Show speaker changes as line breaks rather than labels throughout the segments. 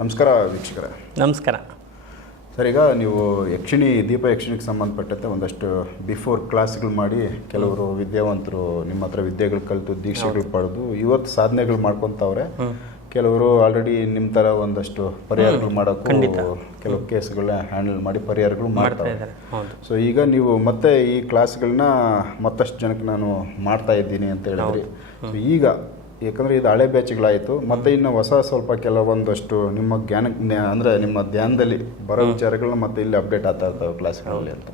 ನಮಸ್ಕಾರ ವೀಕ್ಷಕರೇ.
ನಮಸ್ಕಾರ.
ಸರ್ ಈಗ ನೀವು ಯಕ್ಷಿಣಿ ದೀಪ ಯಕ್ಷಿಣಿಗೆ ಸಂಬಂಧಪಟ್ಟಂತೆ ಒಂದಷ್ಟು ಬಿಫೋರ್ ಕ್ಲಾಸ್ಗಳು ಮಾಡಿ ಕೆಲವರು ವಿದ್ಯಾವಂತರು ನಿಮ್ಮ ಹತ್ರ ವಿದ್ಯೆಗಳು ಕಲಿತು ದೀಕ್ಷೆಗಳು ಪಡೆದು ಇವತ್ತು ಸಾಧನೆಗಳು ಮಾಡ್ಕೊತಾವ್ರೆ. ಕೆಲವರು ಆಲ್ರೆಡಿ ನಿಮ್ಮ ಥರ ಒಂದಷ್ಟು ಪರಿಹಾರಗಳು ಮಾಡೋಕ್ಕೂ ಕೆಲವು ಕೇಸ್ಗಳನ್ನ ಹ್ಯಾಂಡಲ್ ಮಾಡಿ ಪರಿಹಾರಗಳು
ಮಾಡ್ತಾ
ಮಾಡ್ತಾರೆ ಸೊ ಈಗ ನೀವು ಮತ್ತೆ ಈ ಕ್ಲಾಸ್ಗಳನ್ನ ಮತ್ತಷ್ಟು ಜನಕ್ಕೆ ನಾನು ಮಾಡ್ತಾ ಇದ್ದೀನಿ ಅಂತ ಹೇಳಿದ್ರಿ. ಸೊ ಈಗ ಯಾಕಂದರೆ ಇದು ಹಳೆ ಬ್ಯಾಚ್ಗಳಾಯಿತು. ಮತ್ತೆ ಇನ್ನು ಹೊಸ ಸ್ವಲ್ಪ ಕೆಲವೊಂದಷ್ಟು ನಿಮ್ಮ ಜ್ಞಾನ ಅಂದರೆ ಅಂದ್ರೆ ನಿಮ್ಮ ಧ್ಯಾನದಲ್ಲಿ ಬರೋ ವಿಚಾರಗಳನ್ನ ಮತ್ತೆ ಇಲ್ಲಿ ಅಪ್ಡೇಟ್ ಆಗ್ತಾ ಇರ್ತವೆ ಕ್ಲಾಸ್ಗಳಲ್ಲಿ ಅಂತ.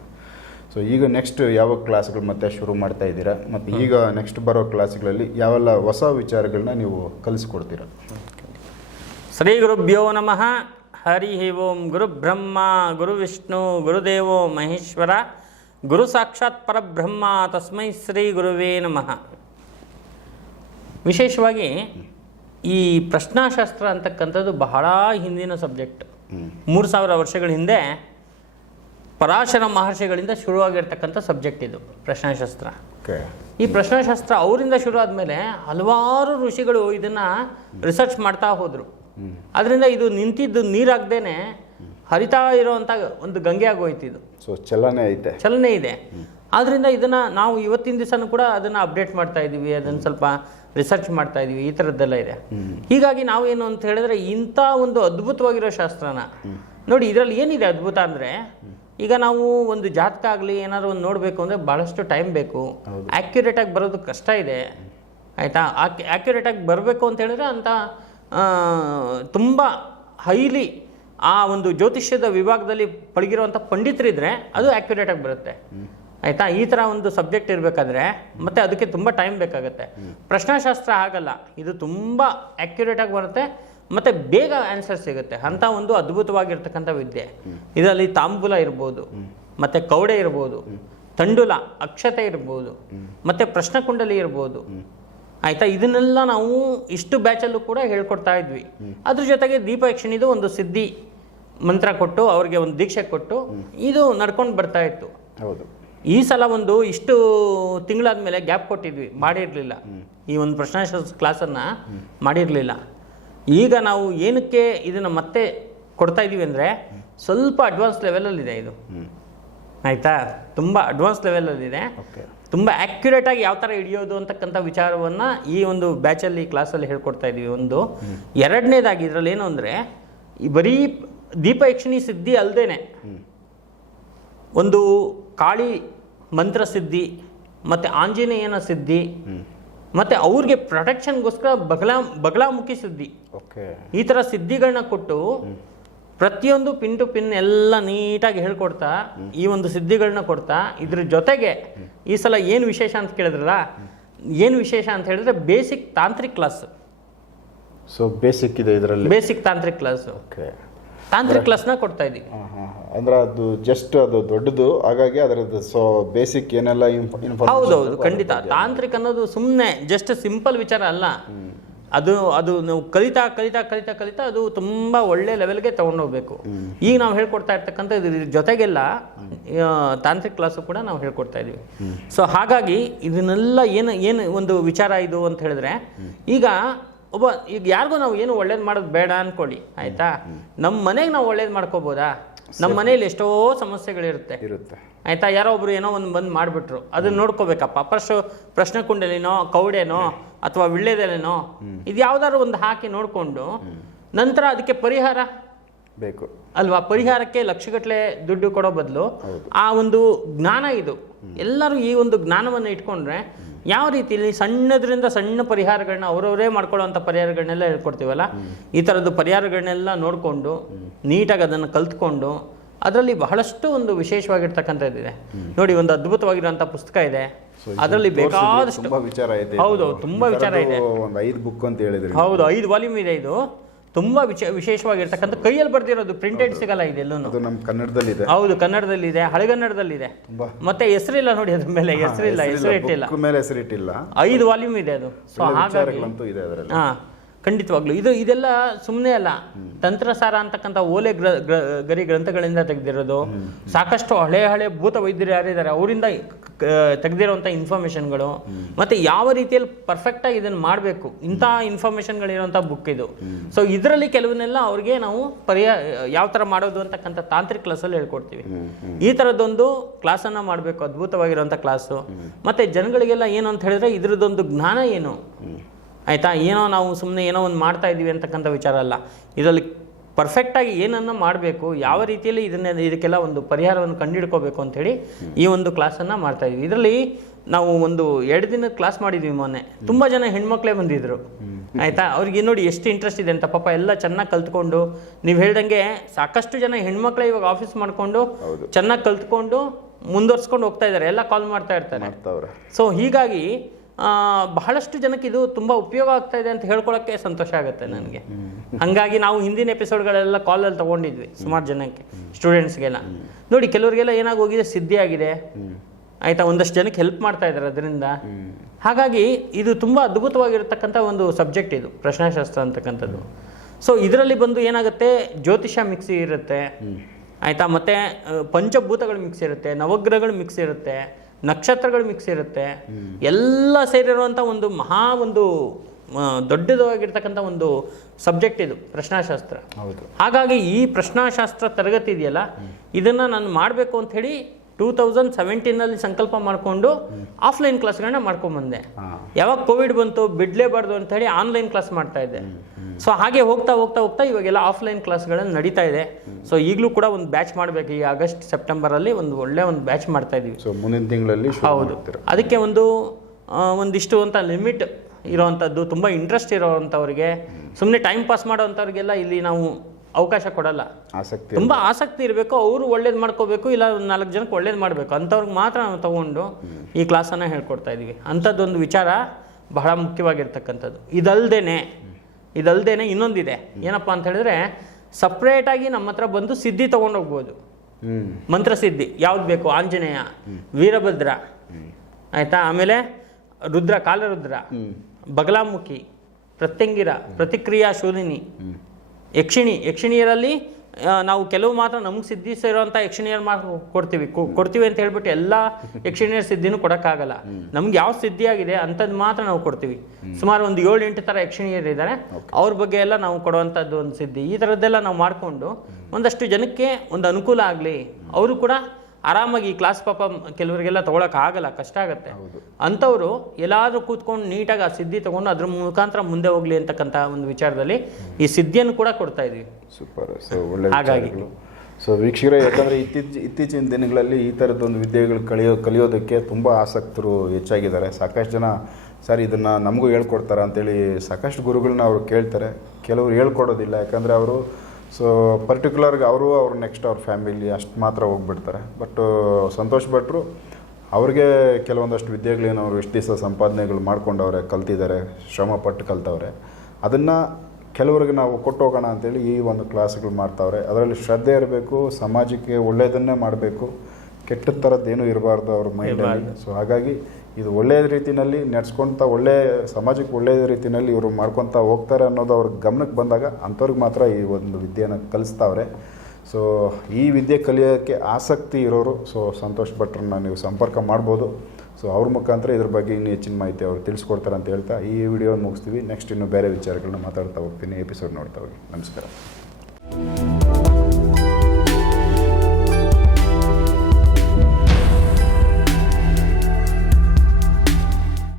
ಸೊ ಈಗ ನೆಕ್ಸ್ಟ್ ಯಾವ ಕ್ಲಾಸ್ಗಳು ಮತ್ತೆ ಶುರು ಮಾಡ್ತಾ ಇದ್ದೀರಾ? ಮತ್ತು ಈಗ ನೆಕ್ಸ್ಟ್ ಬರೋ ಕ್ಲಾಸ್ಗಳಲ್ಲಿ ಯಾವೆಲ್ಲ ಹೊಸ ವಿಚಾರಗಳನ್ನ ನೀವು ಕಲಿಸ್ಕೊಡ್ತೀರಾ?
ಶ್ರೀ ಗುರುಭ್ಯೋ ನಮಃ. ಹರಿ ಓಂ ಗುರು ಬ್ರಹ್ಮ ಗುರು ವಿಷ್ಣು ಗುರುದೇವೋ ಮಹೇಶ್ವರ ಗುರು ಸಾಕ್ಷಾತ್ ಪರಬ್ರಹ್ಮ ತಸ್ಮೈ ಶ್ರೀ ಗುರುವೇ ನಮಃ. ವಿಶೇಷವಾಗಿ ಈ ಪ್ರಶ್ನಾಶಾಸ್ತ್ರ ಅಂತಕ್ಕಂಥದ್ದು ಬಹಳ ಹಿಂದಿನ ಸಬ್ಜೆಕ್ಟ್. ಮೂರು ಸಾವಿರ ವರ್ಷಗಳ ಹಿಂದೆ ಪರಾಶರ ಮಹರ್ಷಿಗಳಿಂದ ಶುರುವಾಗಿರ್ತಕ್ಕಂಥ ಸಬ್ಜೆಕ್ಟ್ ಇದು ಪ್ರಶ್ನಾಶಾಸ್ತ್ರ. ಈ ಪ್ರಶ್ನಾಶಾಸ್ತ್ರ ಅವರಿಂದ ಶುರು ಆದಮೇಲೆ ಹಲವಾರು ಋಷಿಗಳು ಇದನ್ನು ರಿಸರ್ಚ್ ಮಾಡ್ತಾ ಹೋದರು. ಅದರಿಂದ ಇದು ನಿಂತಿದ್ದು ನೀರಾಗ್ದೇನೆ ಹರಿತಾ ಇರೋವಂಥ ಒಂದು ಗಂಗೆ ಆಗೋಯ್ತು ಇದು.
ಸೊ ಚಲನೆ ಐತೆ.
ಚಲನೆ ಇದೆ. ಆದ್ದರಿಂದ ಇದನ್ನು ನಾವು ಇವತ್ತಿನ ದಿವಸನೂ ಕೂಡ ಅದನ್ನು ಅಪ್ಡೇಟ್ ಮಾಡ್ತಾ ಇದ್ದೀವಿ ಅದನ್ನು ಸ್ವಲ್ಪ ರಿಸರ್ಚ್ ಮಾಡ್ತಾ ಇದೀವಿ ಈ ಥರದ್ದೆಲ್ಲ ಇದೆ. ಹೀಗಾಗಿ ನಾವೇನು ಅಂತ ಹೇಳಿದ್ರೆ ಇಂಥ ಒಂದು ಅದ್ಭುತವಾಗಿರೋ ಶಾಸ್ತ್ರನ ನೋಡಿ ಇದರಲ್ಲಿ ಏನಿದೆ ಅದ್ಭುತ ಅಂದರೆ ಈಗ ನಾವು ಒಂದು ಜಾತಕ ಆಗಲಿ ಏನಾದ್ರು ಒಂದು ನೋಡಬೇಕು ಅಂದರೆ ಭಾಳಷ್ಟು ಟೈಮ್ ಬೇಕು. ಆ್ಯಕ್ಯುರೇಟಾಗಿ ಬರೋದು ಕಷ್ಟ ಇದೆ. ಆಯಿತಾ? ಆ್ಯಕ್ಯುರೇಟಾಗಿ ಬರಬೇಕು ಅಂತ ಹೇಳಿದ್ರೆ ಅಂತ ತುಂಬ ಹೈಲಿ ಆ ಒಂದು ಜ್ಯೋತಿಷ್ಯದ ವಿಭಾಗದಲ್ಲಿ ಪಳಗಿರುವಂಥ ಪಂಡಿತರಿದ್ರೆ ಅದು ಆ್ಯಕ್ಯುರೇಟಾಗಿ ಬರುತ್ತೆ. ಆಯಿತಾ? ಈ ಥರ ಒಂದು ಸಬ್ಜೆಕ್ಟ್ ಇರಬೇಕಾದ್ರೆ ಮತ್ತೆ ಅದಕ್ಕೆ ತುಂಬ ಟೈಮ್ ಬೇಕಾಗುತ್ತೆ. ಪ್ರಶ್ನಾಶಾಸ್ತ್ರ ಆಗಲ್ಲ. ಇದು ತುಂಬ ಆ್ಯಕ್ಯುರೇಟಾಗಿ ಬರುತ್ತೆ. ಮತ್ತು ಬೇಗ ಆನ್ಸರ್ ಸಿಗುತ್ತೆ. ಅಂಥ ಒಂದು ಅದ್ಭುತವಾಗಿರ್ತಕ್ಕಂಥ ವಿದ್ಯೆ. ಇದರಲ್ಲಿ ತಾಂಬೂಲ ಇರ್ಬೋದು. ಮತ್ತು ಕೌಡೆ ಇರ್ಬೋದು. ತಂಡುಲ ಅಕ್ಷತೆ ಇರ್ಬೋದು. ಮತ್ತು ಪ್ರಶ್ನಕುಂಡಲಿ ಇರ್ಬೋದು. ಆಯಿತಾ? ಇದನ್ನೆಲ್ಲ ನಾವು ಇಷ್ಟು ಬ್ಯಾಚಲ್ಲೂ ಕೂಡ ಹೇಳ್ಕೊಡ್ತಾ ಇದ್ವಿ. ಅದ್ರ ಜೊತೆಗೆ ದೀಪ ಯಕ್ಷಿಣಿದು ಒಂದು ಸಿದ್ಧಿ ಮಂತ್ರ ಕೊಟ್ಟು ಅವ್ರಿಗೆ ಒಂದು ದೀಕ್ಷೆ ಕೊಟ್ಟು ಇದು ನಡ್ಕೊಂಡು ಬರ್ತಾ ಇತ್ತು.
ಹೌದು.
ಈ ಸಲ ಒಂದು ಇಷ್ಟು ತಿಂಗಳಾದ್ಮೇಲೆ ಗ್ಯಾಪ್ ಕೊಟ್ಟಿದ್ವಿ ಮಾಡಿರಲಿಲ್ಲ. ಈ ಒಂದು ಪ್ರಶ್ನಾಶಾಸ್ತ್ರ ಕ್ಲಾಸನ್ನು ಮಾಡಿರಲಿಲ್ಲ. ಈಗ ನಾವು ಏನಕ್ಕೆ ಇದನ್ನು ಮತ್ತೆ ಕೊಡ್ತಾ ಇದ್ದೀವಿ ಅಂದರೆ ಸ್ವಲ್ಪ ಅಡ್ವಾನ್ಸ್ ಲೆವೆಲಲ್ಲಿದೆ ಇದು ಆಯಿತಾ? ತುಂಬ ಅಡ್ವಾನ್ಸ್ ಲೆವೆಲಲ್ಲಿದೆ
ಓಕೆ.
ತುಂಬ ಆ್ಯಕ್ಯುರೇಟಾಗಿ ಯಾವ ಥರ ಹಿಡಿಯೋದು ಅಂತಕ್ಕಂಥ ವಿಚಾರವನ್ನು ಈ ಒಂದು ಬ್ಯಾಚಲ್ಲಿ ಕ್ಲಾಸಲ್ಲಿ ಹೇಳ್ಕೊಡ್ತಾ ಇದ್ದೀವಿ ಒಂದು. ಎರಡನೇದಾಗಿ ಇದರಲ್ಲಿ ಏನು ಅಂದರೆ ಈ ಬರೀ ದೀಪ ಯಕ್ಷಿಣಿ ಸಿದ್ಧಿ ಅಲ್ಲದೇನೆ ಒಂದು ಕಾಳಿ ಮಂತ್ರ ಸಿದ್ಧಿ ಮತ್ತು ಆಂಜನೇಯನ ಸಿದ್ಧಿ ಮತ್ತು ಅವ್ರಿಗೆ ಪ್ರೊಟೆಕ್ಷನ್ಗೋಸ್ಕರ ಬಗಲಾ ಬಗಲಾಮುಖಿ ಸಿದ್ಧಿ.
ಓಕೆ.
ಈ ಥರ ಸಿದ್ಧಿಗಳನ್ನ ಕೊಟ್ಟು ಪ್ರತಿಯೊಂದು ಪಿನ್ ಟು ಪಿನ್ ಎಲ್ಲ ನೀಟಾಗಿ ಹೇಳ್ಕೊಡ್ತಾ ಈ ಒಂದು ಸಿದ್ಧಿಗಳನ್ನ ಕೊಡ್ತಾ ಇದ್ರ ಜೊತೆಗೆ ಈ ಸಲ ಏನು ವಿಶೇಷ ಅಂತ ಕೇಳಿದ್ರಲ್ಲ ಏನು ವಿಶೇಷ ಅಂತ ಹೇಳಿದ್ರೆ ಬೇಸಿಕ್ ತಾಂತ್ರಿಕ್ ಕ್ಲಾಸ್
ಸೊ ಬೇಸಿಕ್ ಇದೆ ಇದರಲ್ಲಿ?
ಬೇಸಿಕ್ ತಾಂತ್ರಿಕ್ ಕ್ಲಾಸ್
ಓಕೆ.
ತಾಂತ್ರಿಕ್ ಕ್ಲಾಸ್ನ ಕೊಡ್ತಾ ಇದ್ದೀವಿ.
ಅಂದ್ರೆ ಅದು ಜಸ್ಟ್ ಅದು ದೊಡ್ಡದು ಹಾಗಾಗಿ ಅದರದ್ದು ಸೊ ಬೇಸಿಕ್ ಏನೆಲ್ಲ
ಹೌದೌದು ಖಂಡಿತ. ತಾಂತ್ರಿಕ ಅನ್ನೋದು ಸುಮ್ಮನೆ ಜಸ್ಟ್ ಸಿಂಪಲ್ ವಿಚಾರ ಅಲ್ಲ. ಅದು ಅದು ನಾವು ಕಲಿತಾ ಕಲಿತಾ ಕಲಿತಾ ಕಲಿತಾ ಅದು ತುಂಬ ಒಳ್ಳೆ ಲೆವೆಲ್ಗೆ ತೊಗೊಂಡೋಗ್ಬೇಕು. ಈಗ ನಾವು ಹೇಳ್ಕೊಡ್ತಾ ಇರ್ತಕ್ಕಂಥ ಇದ್ರ ಜೊತೆಗೆಲ್ಲ ತಾಂತ್ರಿಕ ಕ್ಲಾಸು ಕೂಡ ನಾವು ಹೇಳ್ಕೊಡ್ತಾ ಇದೀವಿ ಸೊ ಹಾಗಾಗಿ ಇದನ್ನೆಲ್ಲ ಏನು ಏನು ಒಂದು ವಿಚಾರ ಇದು ಅಂತ ಹೇಳಿದ್ರೆ ಈಗ ಒಬ್ಬ ಈಗ ಯಾರಿಗೂ ನಾವು ಏನು ಒಳ್ಳೇದು ಮಾಡೋದು ಬೇಡ ಅನ್ಕೊಳ್ಳಿ ಆಯ್ತಾ? ನಮ್ಮ ಮನೆಗೆ ನಾವು ಒಳ್ಳೇದು ಮಾಡ್ಕೋಬೋದಾ? ನಮ್ಮ ಮನೇಲಿ ಎಷ್ಟೋ ಸಮಸ್ಯೆಗಳಿರುತ್ತೆ.
ಇರುತ್ತೆ.
ಆಯ್ತಾ? ಯಾರೋ ಒಬ್ರು ಏನೋ ಒಂದು ಬಂದು ಮಾಡಿಬಿಟ್ರು ಅದನ್ನ ನೋಡ್ಕೋಬೇಕಪ್ಪ. ಪ್ರಶ್ನೆ ಪ್ರಶ್ನೆ ಕುಂಡಲಿನೋ ಕೌಡೆನೋ ಅಥವಾ ವಿಳ್ಳೆದೆಲೆನೋ ಇದು ಯಾವ್ದಾದ್ರು ಒಂದು ಹಾಕಿ ನೋಡಿಕೊಂಡು ನಂತರ ಅದಕ್ಕೆ ಪರಿಹಾರ?
ಬೇಕು.
ಅಲ್ವಾ? ಪರಿಹಾರಕ್ಕೆ ಲಕ್ಷಗಟ್ಟಲೆ ದುಡ್ಡು ಕೊಡೋ ಬದಲು ಆ ಒಂದು ಜ್ಞಾನ ಇದು. ಎಲ್ಲರೂ ಈ ಒಂದು ಜ್ಞಾನವನ್ನು ಇಟ್ಕೊಂಡ್ರೆ ಯಾವ ರೀತಿಯಲ್ಲಿ ಸಣ್ಣದ್ರಿಂದ ಸಣ್ಣ ಪರಿಹಾರಗಳನ್ನ ಅವರವರೇ ಮಾಡ್ಕೊಳ್ಳೋವಂಥ ಪರಿಹಾರಗಳನ್ನೆಲ್ಲ ಹೇಳ್ಕೊಡ್ತೀವಲ್ಲ? ಈ ಥರದ್ದು ಪರಿಹಾರಗಳನ್ನೆಲ್ಲ ನೋಡಿಕೊಂಡು ನೀಟಾಗಿ ಅದನ್ನು ಕಲ್ತ್ಕೊಂಡು ಅದರಲ್ಲಿ ಬಹಳಷ್ಟು ಒಂದು ವಿಶೇಷವಾಗಿರ್ತಕ್ಕಂಥದ್ದಿದೆ. ನೋಡಿ ಒಂದು ಅದ್ಭುತವಾಗಿರುವಂಥ ಪುಸ್ತಕ ಇದೆ. ಅದರಲ್ಲಿ ಬೇಕಾದಷ್ಟು
ವಿಚಾರ ಇದೆ.
ಹೌದು, ತುಂಬಾ ವಿಚಾರ ಇದೆ.
ಒಂದು ಐದು ಬುಕ್ ಅಂತ ಹೇಳಿದ್ರೆ.
ಹೌದು ಐದು ವಾಲ್ಯೂಮ್ ಇದೆ ಇದು. ತುಂಬಾ ವಿಶೇ ವಿಶೇಷವಾಗಿರ್ತಕ್ಕಂಥ ಕೈಯಲ್ಲಿ ಬರ್ದಿರೋದು ಪ್ರಿಂಟೆಡ್ ಸಿಗಲ್ಲ ಇದೆಲ್ಲೂ
ಅದು ನಮ್ಮ ಕನ್ನಡದಲ್ಲಿದೆ.
ಹೌದು ಕನ್ನಡದಲ್ಲಿದೆ ಹಳೆಗನ್ನಡದಲ್ಲಿದೆ
ತುಂಬಾ.
ಮತ್ತೆ ಹೆಸರಿಲ್ಲ ನೋಡಿ ಅದ್ರ ಮೇಲೆ ಹೆಸರಿಲ್ಲ ಹೆಸರು ಇಟ್ಟಿಲ್ಲ.
ಬುಕ್ ಮೇಲೆ ಹೆಸರಿಟ್ಟಿಲ್ಲ.
ಐದು ವಾಲ್ಯೂಮ್ ಇದೆ ಅದು. ಸೊ ಹಾಗಾಗಿ
ಇದೆ ಅದರಲ್ಲಿ.
ಹಾ. ಖಂಡಿತವಾಗ್ಲು. ಇದು ಇದೆಲ್ಲ ಸುಮ್ಮನೆ ಅಲ್ಲ. ತಂತ್ರಸಾರ ಅಂತಕ್ಕಂಥ ಓಲೆ ಗ್ರ, ಗ್ರ- ಗರಿ ಗ್ರಂಥಗಳಿಂದ ತೆಗೆದಿರೋದು, ಸಾಕಷ್ಟು ಹಳೆ ಹಳೆ ಭೂತ ವೈದ್ಯರು ಯಾರಿದ್ದಾರೆ ಅವರಿಂದ ತೆಗೆದಿರುವಂಥ ಇನ್ಫಾರ್ಮೇಷನ್ಗಳು. ಮತ್ತೆ ಯಾವ ರೀತಿಯಲ್ಲಿ ಪರ್ಫೆಕ್ಟಾಗಿ ಇದನ್ನು ಮಾಡಬೇಕು, ಇಂಥ ಇನ್ಫಾರ್ಮೇಷನ್ಗಳಿರುವಂಥ ಬುಕ್ ಇದು. ಸೊ ಇದರಲ್ಲಿ ಕೆಲವನ್ನೆಲ್ಲ ಅವ್ರಿಗೆ ನಾವು ಪರ್ಯಾಯ ಯಾವ ಥರ ಮಾಡೋದು ಅಂತಕ್ಕಂಥ ತಾಂತ್ರಿಕ ಕ್ಲಾಸಲ್ಲಿ ಹೇಳ್ಕೊಡ್ತೀವಿ. ಈ ಥರದ್ದೊಂದು ಕ್ಲಾಸನ್ನು ಮಾಡಬೇಕು, ಅದ್ಭುತವಾಗಿರುವಂಥ ಕ್ಲಾಸು ಮತ್ತು ಜನಗಳಿಗೆಲ್ಲ ಏನು ಅಂತ ಹೇಳಿದ್ರೆ ಇದರದ್ದೊಂದು ಜ್ಞಾನ ಏನು? ಆಯಿತಾ? ಏನೋ ನಾವು ಸುಮ್ಮನೆ ಏನೋ ಒಂದು ಮಾಡ್ತಾ ಇದ್ದೀವಿ ಅಂತಕ್ಕಂಥ ವಿಚಾರ ಅಲ್ಲ. ಇದರಲ್ಲಿ ಪರ್ಫೆಕ್ಟಾಗಿ ಏನನ್ನು ಮಾಡಬೇಕು ಯಾವ ರೀತಿಯಲ್ಲಿ ಇದನ್ನ ಇದಕ್ಕೆಲ್ಲ ಒಂದು ಪರಿಹಾರವನ್ನು ಕಂಡುಹಿಡ್ಕೋಬೇಕು ಅಂಥೇಳಿ ಈ ಒಂದು ಕ್ಲಾಸನ್ನು ಮಾಡ್ತಾ ಇದ್ವಿ. ಇದರಲ್ಲಿ ನಾವು ಒಂದು ಎರಡು ದಿನ ಕ್ಲಾಸ್ ಮಾಡಿದ್ವಿ ಮೊನ್ನೆ. ತುಂಬ ಜನ ಹೆಣ್ಮಕ್ಳೇ ಬಂದಿದ್ರು. ಆಯಿತಾ? ಅವ್ರಿಗೆ ನೋಡಿ ಎಷ್ಟು ಇಂಟ್ರೆಸ್ಟ್ ಇದೆ ಅಂತ. ಪಾಪ ಎಲ್ಲ ಚೆನ್ನಾಗಿ ಕಲ್ತ್ಕೊಂಡು ನೀವು ಹೇಳ್ದಂಗೆ ಸಾಕಷ್ಟು ಜನ ಹೆಣ್ಮಕ್ಳೇ ಇವಾಗ ಆಫೀಸ್ ಮಾಡಿಕೊಂಡು ಚೆನ್ನಾಗಿ ಕಲ್ತ್ಕೊಂಡು ಮುಂದುವರ್ಸ್ಕೊಂಡು ಹೋಗ್ತಾ ಇದ್ದಾರೆ ಎಲ್ಲ ಕಾಲ್ ಮಾಡ್ತಾ ಇರ್ತಾರೆ. ಸೊ ಹೀಗಾಗಿ ಬಹಳಷ್ಟು ಜನಕ್ಕೆ ಇದು ತುಂಬ ಉಪಯೋಗ ಆಗ್ತಾ ಇದೆ ಅಂತ ಹೇಳ್ಕೊಳ್ಳೋಕ್ಕೆ ಸಂತೋಷ ಆಗುತ್ತೆ ನನಗೆ. ಹಾಗಾಗಿ ನಾವು ಹಿಂದಿನ ಎಪಿಸೋಡ್ಗಳೆಲ್ಲ ಕಾಲಲ್ಲಿ ತೊಗೊಂಡಿದ್ವಿ ಸುಮಾರು ಜನಕ್ಕೆ ಸ್ಟೂಡೆಂಟ್ಸ್ಗೆಲ್ಲ. ನೋಡಿ ಕೆಲವರಿಗೆಲ್ಲ ಏನಾಗಿ ಹೋಗಿದೆ? ಸಿದ್ಧಿ ಆಗಿದೆ. ಆಯಿತಾ? ಒಂದಷ್ಟು ಜನಕ್ಕೆ ಹೆಲ್ಪ್ ಮಾಡ್ತಾ ಇದ್ದಾರೆ ಅದರಿಂದ. ಹಾಗಾಗಿ ಇದು ತುಂಬ ಅದ್ಭುತವಾಗಿರತಕ್ಕಂಥ ಒಂದು ಸಬ್ಜೆಕ್ಟ್ ಇದು ಪ್ರಶ್ನಾಶಾಸ್ತ್ರ ಅಂತಕ್ಕಂಥದ್ದು. ಸೊ ಇದರಲ್ಲಿ ಬಂದು ಏನಾಗುತ್ತೆ? ಜ್ಯೋತಿಷ ಮಿಕ್ಸಿ ಇರುತ್ತೆ. ಆಯಿತಾ? ಮತ್ತು ಪಂಚಭೂತಗಳು ಮಿಕ್ಸ್ ಇರುತ್ತೆ ನವಗ್ರಹಗಳು ಮಿಕ್ಸ್ ಇರುತ್ತೆ. ನಕ್ಷತ್ರಗಳು ಮಿಕ್ಸ್ ಇರುತ್ತೆ. ಎಲ್ಲ ಸೇರಿರುವಂಥ ಒಂದು ಮಹಾ ಒಂದು ದೊಡ್ಡದಾಗಿರ್ತಕ್ಕಂಥ ಒಂದು ಸಬ್ಜೆಕ್ಟ್ ಇದು ಪ್ರಶ್ನಾಶಾಸ್ತ್ರ.
ಹೌದು.
ಹಾಗಾಗಿ ಈ ಪ್ರಶ್ನಾಶಾಸ್ತ್ರ ತರಗತಿ ಇದೆಯಲ್ಲ ಇದನ್ನು ನಾನು ಮಾಡಬೇಕು ಅಂತ ಹೇಳಿ ಟೂ ತೌಸಂಡ್ ಸೆವೆಂಟೀನಲ್ಲಿ ಸಂಕಲ್ಪ ಮಾಡಿಕೊಂಡು ಆಫ್ಲೈನ್ ಕ್ಲಾಸ್ಗಳನ್ನ
ಮಾಡ್ಕೊಂಡ್ಬಂದೆ
ಯಾವಾಗ ಕೋವಿಡ್ ಬಂತು ಬಿಡಲೇಬಾರ್ದು ಅಂತ ಹೇಳಿ ಆನ್ಲೈನ್ ಕ್ಲಾಸ್ ಮಾಡ್ತಾ ಇದ್ದೆ. ಸೊ ಹಾಗೆ ಹೋಗ್ತಾ ಹೋಗ್ತಾ ಹೋಗ್ತಾ ಇವಾಗೆಲ್ಲ ಆಫ್ಲೈನ್ ಕ್ಲಾಸ್ಗಳನ್ನು ನಡೀತಾ ಇದೆ. ಸೊ ಈಗಲೂ ಕೂಡ ಒಂದು ಬ್ಯಾಚ್ ಮಾಡಬೇಕು. ಈ ಆಗಸ್ಟ್ ಸೆಪ್ಟೆಂಬರಲ್ಲಿ ಒಂದು ಒಳ್ಳೆ ಒಂದು ಬ್ಯಾಚ್ ಮಾಡ್ತಾ ಇದೀವಿ.
ಸೊ ಮುಂದಿನ ತಿಂಗಳಲ್ಲಿ
ಹೌದು. ಅದಕ್ಕೆ ಒಂದು ಒಂದಿಷ್ಟು ಅಂತ ಲಿಮಿಟ್ ಇರೋವಂಥದ್ದು ತುಂಬ ಇಂಟ್ರೆಸ್ಟ್ ಇರೋವಂಥವ್ರಿಗೆ ಸುಮ್ಮನೆ ಟೈಮ್ ಪಾಸ್ ಮಾಡೋವಂಥವ್ರಿಗೆಲ್ಲ ಇಲ್ಲಿ ನಾವು ಅವಕಾಶ ಕೊಡಲ್ಲ.
ಆಸಕ್ತಿ
ತುಂಬ ಆಸಕ್ತಿ ಇರಬೇಕು. ಅವರು ಒಳ್ಳೇದು ಮಾಡ್ಕೋಬೇಕು ಇಲ್ಲ ಒಂದು ನಾಲ್ಕು ಜನಕ್ಕೆ ಒಳ್ಳೇದು ಮಾಡಬೇಕು. ಅಂಥವ್ರಿಗೆ ಮಾತ್ರ ನಾವು ತಗೊಂಡು ಈ ಕ್ಲಾಸನ್ನು ಹೇಳ್ಕೊಡ್ತಾ ಇದ್ದೀವಿ ಅಂಥದ್ದೊಂದು ವಿಚಾರ ಬಹಳ ಮುಖ್ಯವಾಗಿರ್ತಕ್ಕಂಥದ್ದು. ಇದಲ್ದೇನೆ ಇದಲ್ದೇನೆ ಇನ್ನೊಂದಿದೆ. ಏನಪ್ಪ ಅಂತ ಹೇಳಿದ್ರೆ ಸಪ್ರೇಟಾಗಿ ನಮ್ಮ ಹತ್ರ ಬಂದು ಸಿದ್ಧಿ ತೊಗೊಂಡೋಗ್ಬೋದು
ಮಂತ್ರ
ಮಂತ್ರಸಿದ್ಧಿ ಯಾವ್ದು ಬೇಕು? ಆಂಜನೇಯ ವೀರಭದ್ರ. ಆಯಿತಾ? ಆಮೇಲೆ ರುದ್ರ ಕಾಲರುದ್ರ. ಬಗಲಾಮುಖಿ ಪ್ರತ್ಯಂಗಿರ ಪ್ರತಿಕ್ರಿಯಾ ಶೂಲಿನಿ. ಯಕ್ಷಿಣಿ ಯಕ್ಷಿಣಿಯರಲ್ಲಿ ನಾವು ಕೆಲವು ಮಾತ್ರ ನಮ್ಗೆ ಸಿದ್ಧಿಸಿರುವಂಥ ಯಕ್ಷಿಣಿಯರ್ ಯಕ್ಷಿಣಿಯರು ಮಾತ್ರ ಕೊಡ್ತೀವಿ. ಕೊಡ್ತೀವಿ ಅಂತ ಹೇಳ್ಬಿಟ್ಟು ಎಲ್ಲ ಯಕ್ಷಿಣಿಯರ್ ಸಿದ್ಧಿನೂ ಕೊಡೋಕ್ಕಾಗಲ್ಲ. ನಮ್ಗೆ ಯಾವ ಸಿದ್ಧಿಯಾಗಿದೆ ಅಂಥದ್ದು ಮಾತ್ರ ನಾವು ಕೊಡ್ತೀವಿ. ಸುಮಾರು ಒಂದು ಏಳು ಎಂಟು ಥರ ಯಕ್ಷಿಣಿಯರ್ ಇದ್ದಾರೆ ಅವ್ರ ಬಗ್ಗೆ ಎಲ್ಲ ನಾವು ಕೊಡುವಂಥದ್ದು ಒಂದು ಸಿದ್ಧಿ. ಈ ಥರದ್ದೆಲ್ಲ ನಾವು ಮಾಡಿಕೊಂಡು ಒಂದಷ್ಟು ಜನಕ್ಕೆ ಒಂದು ಅನುಕೂಲ ಆಗಲಿ ಅವರು ಕೂಡ ಆರಾಮಾಗಿ ಈ ಕ್ಲಾಸ್ ಪಾಪ ಕೆಲವರಿಗೆಲ್ಲ ತೊಗೊಳಕ್ಕೆ ಆಗಲ್ಲ ಕಷ್ಟ ಆಗುತ್ತೆ. ಅಂಥವ್ರು ಎಲ್ಲಾದರೂ ಕೂತ್ಕೊಂಡು ನೀಟಾಗಿ ಆ ಸಿದ್ಧಿ ತಗೊಂಡು ಅದ್ರ ಮುಖಾಂತರ ಮುಂದೆ ಹೋಗ್ಲಿ ಅಂತಕ್ಕಂಥ ಒಂದು ವಿಚಾರದಲ್ಲಿ ಈ ಸಿದ್ಧಿಯನ್ನು ಕೂಡ ಕೊಡ್ತಾ ಇದೀವಿ.
ಸೂಪರ್ ಸೊ ಒಳ್ಳೆ
ಹಾಗಾಗಿ.
ಸೊ ವೀಕ್ಷಕರೇ ಯಾಕಂದರೆ ಇತ್ತೀಚೆ ಇತ್ತೀಚಿನ ದಿನಗಳಲ್ಲಿ ಈ ಥರದ್ದೊಂದು ವಿದ್ಯೆಗಳು ಕಲಿಯೋ ಕಲಿಯೋದಕ್ಕೆ ತುಂಬ ಆಸಕ್ತರು ಹೆಚ್ಚಾಗಿದ್ದಾರೆ. ಸಾಕಷ್ಟು ಜನ ಸರ್ ಇದನ್ನು ನಮಗೂ ಹೇಳ್ಕೊಡ್ತಾರ? ಅಂತೇಳಿ ಸಾಕಷ್ಟು ಗುರುಗಳನ್ನ ಅವರು ಕೇಳ್ತಾರೆ. ಕೆಲವರು ಹೇಳ್ಕೊಡೋದಿಲ್ಲ. ಯಾಕಂದರೆ ಅವರು ಸೊ ಪರ್ಟಿಕ್ಯುಲರ್ಗೆ ಅವರು, ಅವ್ರ ನೆಕ್ಸ್ಟ್ ಅವ್ರ ಫ್ಯಾಮಿಲಿ ಅಷ್ಟು ಮಾತ್ರ ಹೋಗ್ಬಿಡ್ತಾರೆ. ಬಟ್ ಸಂತೋಷ್ ಭಟ್ರು, ಅವ್ರಿಗೆ ಕೆಲವೊಂದಷ್ಟು ವಿದ್ಯೆಗಳೇನು ಅವರು ಎಷ್ಟು ದಿವಸ ಸಂಪಾದನೆಗಳು ಮಾಡ್ಕೊಂಡವ್ರೆ, ಕಲ್ತಿದ್ದಾರೆ, ಶ್ರಮ ಪಟ್ಟು ಕಲ್ತವ್ರೆ, ಅದನ್ನು ಕೆಲವ್ರಿಗೆ ನಾವು ಕೊಟ್ಟು ಹೋಗೋಣ ಅಂತೇಳಿ ಈ ಒಂದು ಕ್ಲಾಸ್ಗಳು ಮಾಡ್ತಾವ್ರೆ. ಅದರಲ್ಲಿ ಶ್ರದ್ಧೆ ಇರಬೇಕು, ಸಮಾಜಕ್ಕೆ ಒಳ್ಳೆಯದನ್ನೇ ಮಾಡಬೇಕು. ಕೆಟ್ಟ ಥರದ್ದೇನೂ ಇರಬಾರ್ದು ಅವ್ರ ಮೈಂಡಲ್ಲಿ ಸೊ ಹಾಗಾಗಿ ಇದು ಒಳ್ಳೆಯ ರೀತಿಯಲ್ಲಿ ನಡೆಸ್ಕೊಳ್ತಾ ಒಳ್ಳೆ ಸಮಾಜಕ್ಕೆ ಒಳ್ಳೆಯ ರೀತಿಯಲ್ಲಿ ಇವರು ಮಾಡ್ಕೊತಾ ಹೋಗ್ತಾರೆ ಅನ್ನೋದು ಅವ್ರ ಗಮನಕ್ಕೆ ಬಂದಾಗ ಅಂಥವ್ರಿಗೆ ಮಾತ್ರ ಈ ಒಂದು ವಿದ್ಯೆನ ಕಲಿಸ್ತಾವ್ರೆ. ಸೊ ಈ ವಿದ್ಯೆ ಕಲಿಯೋಕ್ಕೆ ಆಸಕ್ತಿ ಇರೋರು ಸೊ ಸಂತೋಷ್ ಭಟ್ರನ್ನ ನೀವು ಸಂಪರ್ಕ ಮಾಡ್ಬೋದು. ಸೊ ಅವ್ರ ಮುಖಾಂತರ ಇದ್ರ ಬಗ್ಗೆ ಇನ್ನೂ ಹೆಚ್ಚಿನ ಮಾಹಿತಿ ಅವ್ರು ತಿಳಿಸ್ಕೊಡ್ತಾರೆ ಅಂತ ಹೇಳ್ತಾ ಈ ವಿಡಿಯೋ ಮುಗಿಸ್ತೀವಿ. ನೆಕ್ಸ್ಟ್ ಇನ್ನು ಬೇರೆ ವಿಚಾರಗಳನ್ನ ಮಾತಾಡ್ತಾ ಹೋಗ್ತೀನಿ. ಎಪಿಸೋಡ್ ನೋಡ್ತಾ ಹೋಗಿ. ನಮಸ್ಕಾರ.